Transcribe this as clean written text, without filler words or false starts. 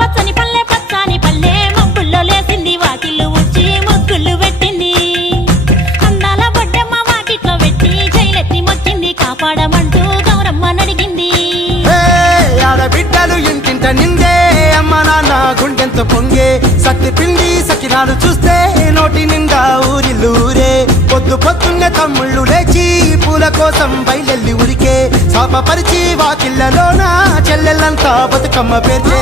పచ్చని పల్లె పచ్చని పల్లె మబ్బుల్లో లేసింది వాకిళ్ళు ఉచ్చి ముగ్గులు పెట్టింది అందాల బొడ్డమ్మ వాకిట్లో పెట్టి జైలెత్తి మొక్కింది కాపాడమంటూ గౌరమ్మ నడిగింది ఆడబిడ్డలు ఇంటింట నిందే అమ్మ నాన్న గుండెంతో పొంగే సత్తి పిండి సకినాలు చూస్తే నోటి నిండా ఊరిల్లూరే పొద్దు పొద్దున్నే తమ్ముళ్ళు లేచి పూల కోసం బయలెల్లి ఉరికే శాపపరిచి వాకిళ్ళలోన చెల్లెళ్ళంతా బతుకమ్మ పేర్చే